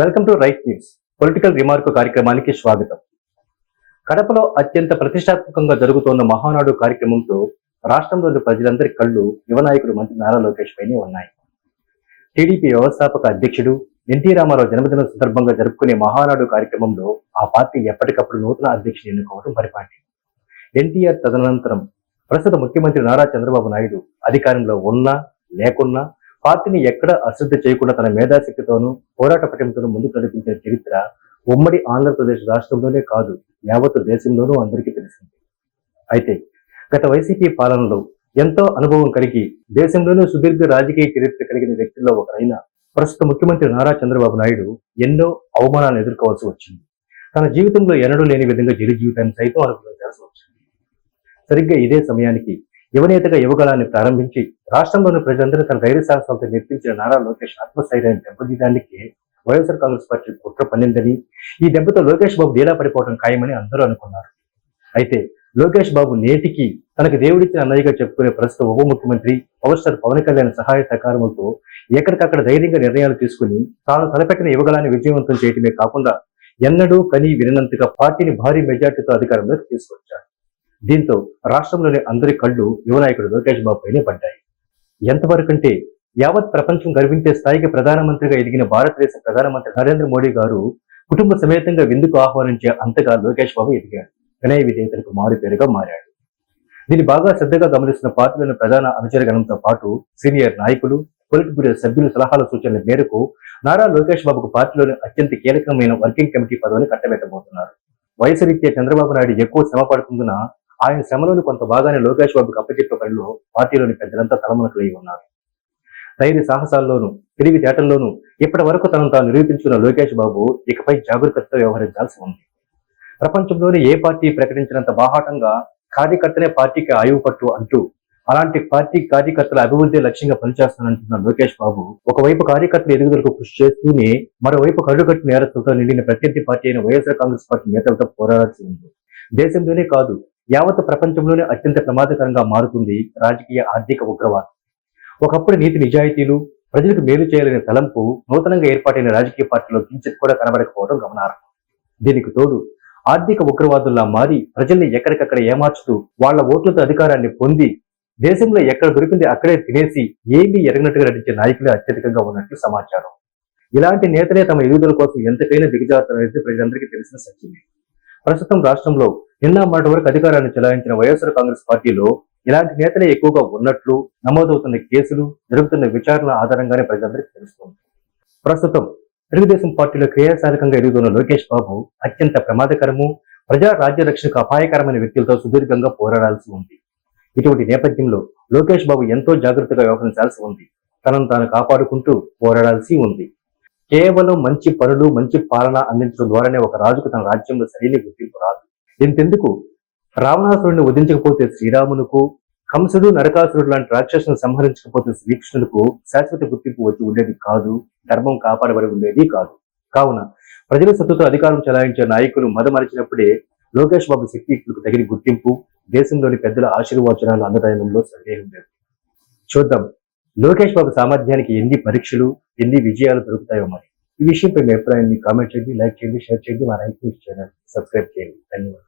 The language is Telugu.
Welcome to right news. Political remark కార్యక్రమానికి స్వాగతం. కడపలో అత్యంత ప్రతిష్టాత్మకంగా జరుగుతోన్న మహానాడు కార్యక్రమంతో రాష్ట్రంలోని ప్రజలందరి కళ్ళు యువ నాయకుడు మంత్రి నారా లోకేష్ పైనే ఉన్నాయి. టీడీపీ వ్యవస్థాపక అధ్యక్షుడు ఎన్టీ రామారావు జన్మదినం సందర్భంగా జరుపుకునే మహానాడు కార్యక్రమంలో ఆ పార్టీ ఎప్పటికప్పుడు నూతన అధ్యక్షుడు ఎన్నుకోవడం పరిపాటి. ఎన్టీఆర్ తదనంతరం ప్రస్తుత ముఖ్యమంత్రి నారా చంద్రబాబు నాయుడు అధికారంలో ఉన్నా లేకున్నా పార్టీని ఎక్కడ అశ్రద్ధ చేయకుండా తన మేధాశక్తితోనూ పోరాట పటిమతోనూ ముందుకు నడిపించిన చరిత్ర ఉమ్మడి ఆంధ్రప్రదేశ్ రాష్ట్రంలోనే కాదు, యావత్తు దేశంలోనూ అందరికీ తెలిసింది. అయితే గత వైసీపీ పాలనలో ఎంతో అనుభవం కలిగి దేశంలోనూ సుదీర్ఘ రాజకీయ చరిత్ర కలిగిన వ్యక్తుల్లో ఒకరైన ప్రస్తుత ముఖ్యమంత్రి నారా చంద్రబాబు నాయుడు ఎన్నో అవమానాలను ఎదుర్కోవాల్సి వచ్చింది. తన జీవితంలో ఎన్నడూ లేని విధంగా జైలు జీవితాన్ని సైతం అనుభవించాల్సి వచ్చింది. సరిగ్గా ఇదే సమయానికి యువనేతగా యువగళాన్ని ప్రారంభించి రాష్ట్రంలోని ప్రజలందరూ తన ధైర్య సాహసాలతో నిర్మించిన నారా లోకేష్ ఆత్మస్థైర్యాన్ని దెబ్బతీయడానికి వైఎస్ఆర్ కాంగ్రెస్ పార్టీ కుట్ర పన్నిందని, ఈ దెబ్బతో లోకేష్ బాబు డీలా పడిపోవడం ఖాయమని అందరూ అనుకున్నారు. అయితే లోకేష్ బాబు నేటికి తనకు దేవుడిచ్చిన అన్నయ్యగా చెప్పుకునే ప్రస్తుత ఉప ముఖ్యమంత్రి పవర్ స్టార్ పవన్ కళ్యాణ్ సహాయ సహకారములతో ఎక్కడికక్కడ ధైర్యంగా నిర్ణయాలు తీసుకుని తాను తలపెట్టిన యువగళాన్ని విజయవంతం చేయటమే కాకుండా ఎన్నడూ కని విననంతగా పార్టీని భారీ మెజార్టీతో అధికారంలోకి తీసుకొచ్చారు. దీంతో రాష్ట్రంలోని అందరి కళ్ళు యువనాయకుడు లోకేష్ బాబు పైనే పడ్డాయి. ఎంతవరకంటే యావత్ ప్రపంచం గర్వించే స్థాయికి ప్రధానమంత్రిగా ఎదిగిన భారతదేశ ప్రధానమంత్రి నరేంద్ర మోడీ గారు కుటుంబ సమేతంగా విందుకు ఆహ్వానించే అంతగా లోకేష్ బాబు ఎదిగాడు. వినయ విధేయతలకు మారుపేరుగా మారాడు. దీన్ని బాగా శ్రద్ధగా గమనిస్తున్న పార్టీలోని ప్రధాన అనుచరగణంతో పాటు సీనియర్ నాయకులు, పొలిట్ బ్యూరో సభ్యుల సలహాల సూచనల మేరకు నారా లోకేష్ బాబుకు పార్టీలోని అత్యంత కీలకమైన వర్కింగ్ కమిటీ పదవిని కట్టబెట్టబోతున్నారు. వయసు రీత్యా చంద్రబాబు నాయుడు ఎక్కువ శ్రమ పడుతుందన్న ఆయన శ్రమలోని కొంత భాగాన్ని లోకేష్ బాబుకు అప్పచెప్పే పనిలో పార్టీలోని పెద్దలంతా తలమునకలై ఉన్నారు. ధైర్య సాహసాల్లోనూ తెలివితేటల్లోనూ ఇప్పటి వరకు తనను తాను నిరూపించుకున్న లోకేష్ బాబు ఇకపై జాగరూకతతో వ్యవహరించాల్సి ఉంది. ప్రపంచంలోని ఏ పార్టీ ప్రకటించినంత బాహాటంగా కార్యకర్తనే పార్టీకి ఆయువు పట్టు అంటూ అలాంటి పార్టీ కార్యకర్తల అభివృద్ధి లక్ష్యంగా పనిచేస్తానంటున్న లోకేష్ బాబు ఒకవైపు కార్యకర్తల ఎదుగుదలకు కృషి చేస్తూనే మరోవైపు కరుడుకట్టిన నేరస్తులతో నిండిన ప్రత్యర్థి పార్టీ అయిన వైఎస్ఆర్ కాంగ్రెస్ పార్టీ నేతలతో పోరాడాల్సి ఉంది. దేశంలోనే కాదు, యావత్ ప్రపంచంలోనే అత్యంత ప్రమాదకరంగా మారుతుంది రాజకీయ ఆర్థిక ఉగ్రవాదం. ఒకప్పుడు నీతి నిజాయితీలు, ప్రజలకు మేలు చేయాలనే తలంపు నూతనంగా ఏర్పాటైన రాజకీయ పార్టీలో కించిత్ కూడా కనబడకపోవడం గమనార్హం. దీనికి తోడు ఆర్థిక ఉగ్రవాదుల్లా మారి ప్రజల్ని ఎక్కడికక్కడ ఏమార్చుతూ వాళ్ల ఓట్లతో అధికారాన్ని పొంది దేశంలో ఎక్కడ దొరికింది అక్కడే తినేసి ఏమీ ఎరగనట్టుగా నటించే నాయకులే అత్యధికంగా ఉన్నట్లు సమాచారం. ఇలాంటి నేతలే తమ ఎదుగుదల కోసం ఎంతకైనా దిగజారుతారనేది ప్రజలందరికీ తెలిసిన సత్యమే. ప్రస్తుతం రాష్ట్రంలో నిన్న మాట వరకు అధికారాన్ని చెలాయించిన వైఎస్ఆర్ కాంగ్రెస్ పార్టీలో ఇలాంటి నేతలే ఎక్కువగా ఉన్నట్లు నమోదవుతున్న కేసులు, జరుగుతున్న విచారణ ఆధారంగానే ప్రజలందరికీ తెలుస్తోంది. ప్రస్తుతం తెలుగుదేశం పార్టీలో క్రియాశీలకంగా ఎదుగుతున్న లోకేష్ బాబు అత్యంత ప్రమాదకరము, ప్రజా రాజ్య రక్షణకు అపాయకరమైన వ్యక్తులతో సుదీర్ఘంగా పోరాడాల్సి ఉంది. ఇటువంటి నేపథ్యంలో లోకేష్ బాబు ఎంతో జాగ్రత్తగా వ్యవహరించాల్సి ఉంది. తనను తాను కాపాడుకుంటూ పోరాడాల్సి ఉంది. కేవలం మంచి పనులు, మంచి పాలన అందించడం ద్వారానే ఒక రాజుకు తన రాజ్యంలో సరైన గుర్తింపు రాదు. ఇంతెందుకు, రావణాసురుడిని వధించకపోతే శ్రీరామునకు, కంసుడు నరకాసురుడు లాంటి రాక్షసులను సంహరించకపోతే శ్రీకృష్ణులకు శాశ్వత గుర్తింపు వచ్చి ఉండేది కాదు, ధర్మం కాపాడబడి ఉండేది కాదు. కావున ప్రజల సొత్తుతో అధికారం చెలాయించే నాయకులు మదమరిచినప్పుడే లోకేష్ బాబు శక్తియుక్తులకు తగిన గుర్తింపు, దేశంలోని పెద్దల ఆశీర్వచనాలు అందడంలో సందేహం లేదు. చూద్దాం లోకేష్ బాబు సామర్థ్యానికి ఎన్ని పరీక్షలు, ఎన్ని విజయాలు దొరుకుతాయో మరి. ఈ విషయంపై మీ అభిప్రాయాన్ని కామెంట్ చేయండి, లైక్ చేయండి, షేర్ చేయండి, మా రైట్ న్యూస్ ఛానల్ సబ్స్క్రైబ్ చేయండి. ధన్యవాదాలు.